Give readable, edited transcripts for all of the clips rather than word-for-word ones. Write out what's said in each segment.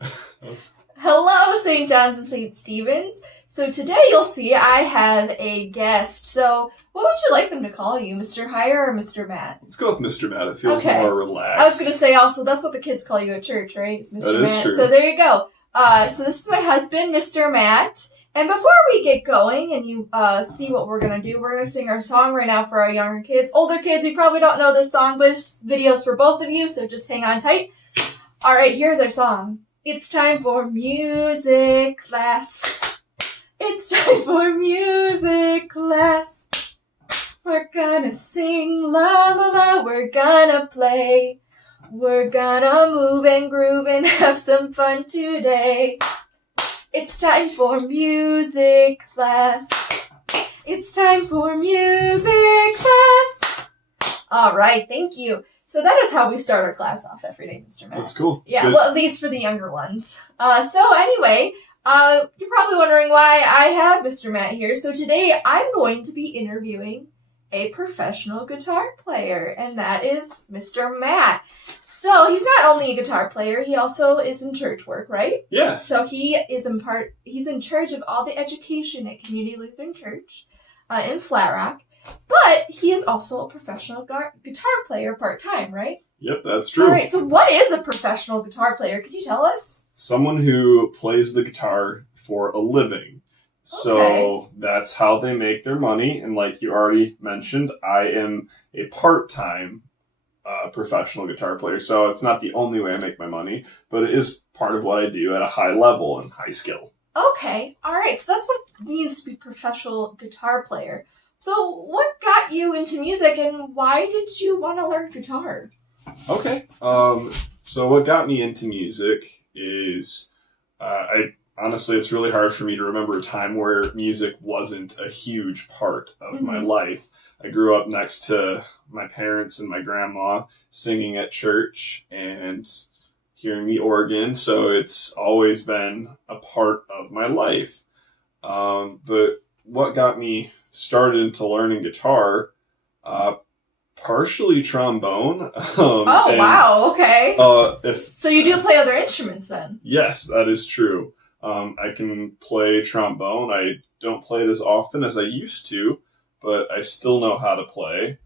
Hello, St. John's and St. Stephen's. So today you'll see I have a guest. So what would you like them to call you, Mr. Hire or Mr. Matt? Let's go with Mr. Matt. It feels Okay. more relaxed. I was going to say also, that's what the kids call you at church, right? It's Mr. That Matt. is true. So there you go. So this is my husband, Mr. Matt. And before we get going and you see what we're going to do, we're going to sing our song right now for our younger kids. Older kids, you probably don't know this song, but this video's for both of you, so just hang on tight. All right, here's our song. It's time for music class. It's time for music class. We're gonna sing la la la, we're gonna play. We're gonna move and groove and have some fun today. It's time for music class. It's time for music class. All right, thank you. So that is how we start our class off every day, Mr. Matt. That's cool. Yeah, Good. well, at least for the younger ones. So anyway, you're probably wondering why I have Mr. Matt here. So today I'm going to be interviewing a professional guitar player, and that is Mr. Matt. So he's not only a guitar player, he also is in church work, right? Yeah. So he's in charge of all the education at Community Lutheran Church in Flat Rock. But he is also a professional guitar player part-time, right? Yep, that's true. All right, so what is a professional guitar player? Could you tell us? Someone who plays the guitar for a living. So That's how they make their money. And like you already mentioned, I am a part-time professional guitar player. So it's not the only way I make my money, but it is part of what I do at a high level and high skill. Okay, all right, so that's what it means to be a professional guitar player. So what got you into music and why did you want to learn guitar? Okay. So what got me into music is, honestly, it's really hard for me to remember a time where music wasn't a huge part of my life. I grew up next to my parents and my grandma singing at church and hearing the organ, so it's always been a part of my life. But what got me started into learning guitar, partially trombone. Wow, okay. So you do play other instruments then? Yes, that is true. I can play trombone. I don't play it as often as I used to, but I still know how to play.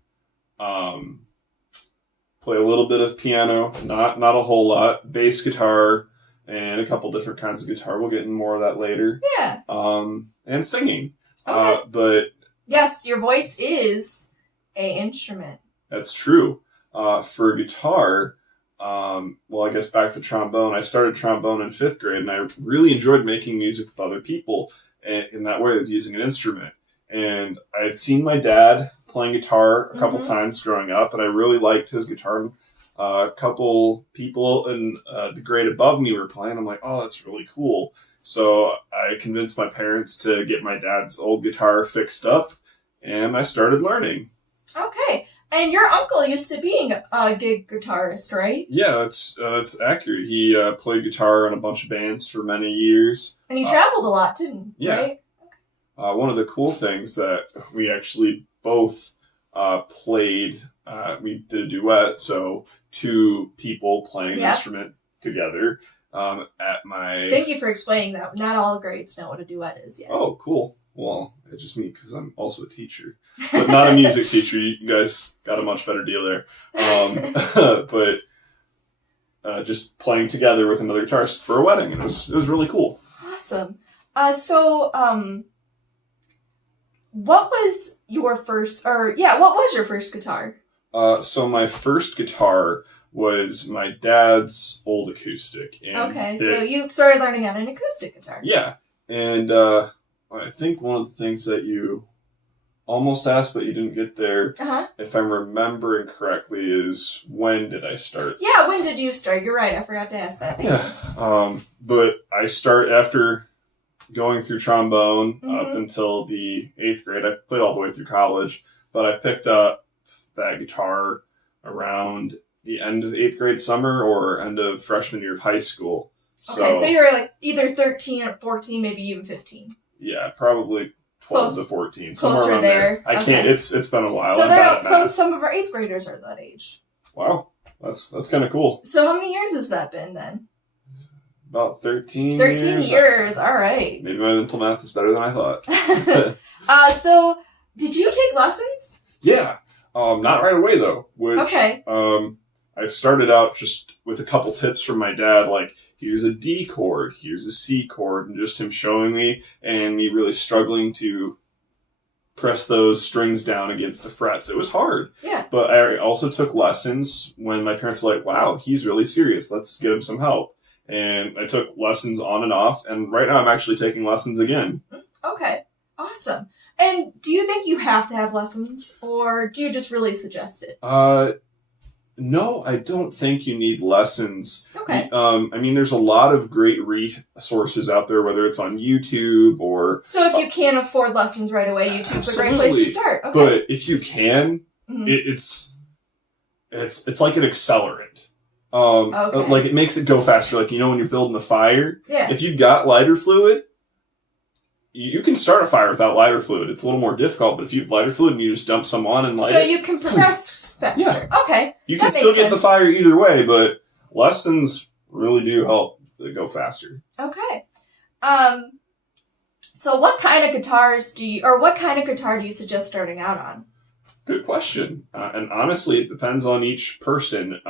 Play a little bit of piano, not a whole lot. Bass guitar, and a couple different kinds of guitar. We'll get into more of that later. Yeah. And singing. Okay. But yes, your voice is an instrument. that's true. For guitar, well, I guess back to trombone. I started trombone in 5th grade, and I really enjoyed making music with other people. And in that way, I was using an instrument. And I had seen my dad playing guitar a couple times growing up, and I really liked his guitar. A couple people in the grade above me were playing. I'm like, oh, that's really cool. So I convinced my parents to get my dad's old guitar fixed up, and I started learning. Okay. And your uncle used to be a gig guitarist, right? Yeah, that's accurate. He played guitar in a bunch of bands for many years. And he traveled a lot, didn't he? Yeah. Right? One of the cool things that we actually both played, we did a duet, so 2 people playing an instrument together at my... Thank you for explaining that. Not all grades know what a duet is yet. Oh, cool. Well, it's just me because I'm also a teacher, but not a music teacher. You guys got a much better deal there. But just playing together with another guitarist for a wedding, and it was really cool. Awesome. What was your first guitar? So my first guitar was my dad's old acoustic. And so you started learning on an acoustic guitar. Yeah. And I think one of the things that you almost asked but you didn't get there, if I'm remembering correctly, is when did I start? Yeah, when did you start? You're right, I forgot to ask that. But I start after going through trombone up until the 8th grade. I played all the way through college, but I picked up that guitar around the end of 8th grade summer or end of freshman year of high school. Okay, so you're like either 13 or 14, maybe even 15. Yeah, probably 12 to 14. Somewhere around there. I can't, it's been a while. So some of our 8th graders are that age. Wow, that's kind of cool. So how many years has that been then? About 13 13 years. All right. Maybe my mental math is better than I thought. So did you take lessons? Yeah. Not right away though. Which, Okay. I started out just with a couple tips from my dad, like here's a D chord, here's a C chord, and just him showing me and me really struggling to press those strings down against the frets. It was hard. Yeah. But I also took lessons when my parents were like, wow, he's really serious. Let's get him some help. And I took lessons on and off, and right now I'm actually taking lessons again. Okay. Awesome. And do you think you have to have lessons, or do you just really suggest it? No, I don't think you need lessons. Okay. I mean, there's a lot of great resources out there, whether it's on YouTube or... So if you can't afford lessons right away, YouTube's a great Absolutely. place to start. Okay. But if you can, Mhm. it's like an accelerant. Okay. Like it makes it go faster. Like, when you're building a fire, Yeah. if you've got lighter fluid, you can start a fire without lighter fluid. It's a little more difficult, but if you have lighter fluid and you just dump some on and light So it, you can progress faster. Yeah. Okay. you that can still makes get the sense. fire either way, but lessons really do help it go faster. Okay. So what kind of guitar do you suggest starting out on? Good question. And honestly, it depends on each person.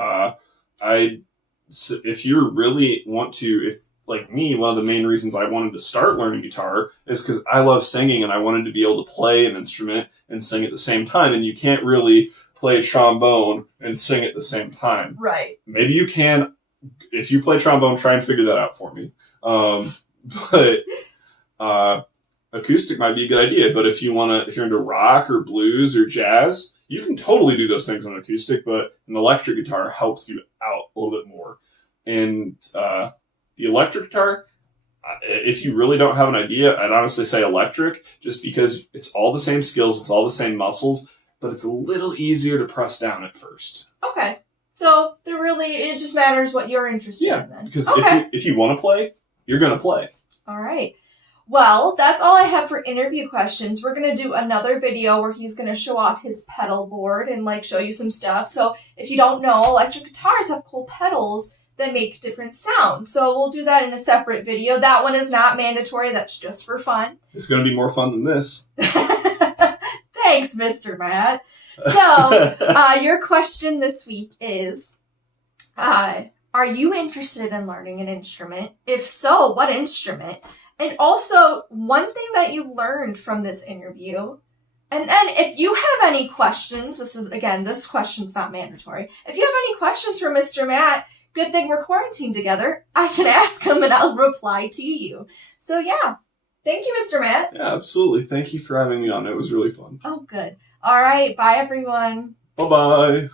If you really want to, like me, one of the main reasons I wanted to start learning guitar is because I love singing and I wanted to be able to play an instrument and sing at the same time. And you can't really play trombone and sing at the same time. Right. Maybe you can. If you play trombone, try and figure that out for me. But acoustic might be a good idea. But if you're into rock or blues or jazz, you can totally do those things on acoustic. But an electric guitar helps you out a little bit more. And the electric guitar, if you really don't have an idea, I'd honestly say electric, just because it's all the same skills, it's all the same muscles, but it's a little easier to press down at first. Okay. So it just matters what you're interested in then. Because Okay. if you want to play, you're going to play. All right. Well, that's all I have for interview questions. We're going to do another video where he's going to show off his pedal board and show you some stuff. So if you don't know, electric guitars have cool pedals that make different sounds. So we'll do that in a separate video. That one is not mandatory. That's just for fun. It's going to be more fun than this. Thanks, Mr. Matt. So your question this week is, are you interested in learning an instrument? If so, what instrument? And also, one thing that you learned from this interview, and then if you have any questions, this question's not mandatory. If you have any questions for Mr. Matt, good thing we're quarantined together. I can ask him and I'll reply to you. So yeah, thank you, Mr. Matt. Yeah, absolutely. Thank you for having me on. It was really fun. Oh, good. All right. Bye, everyone. Bye-bye.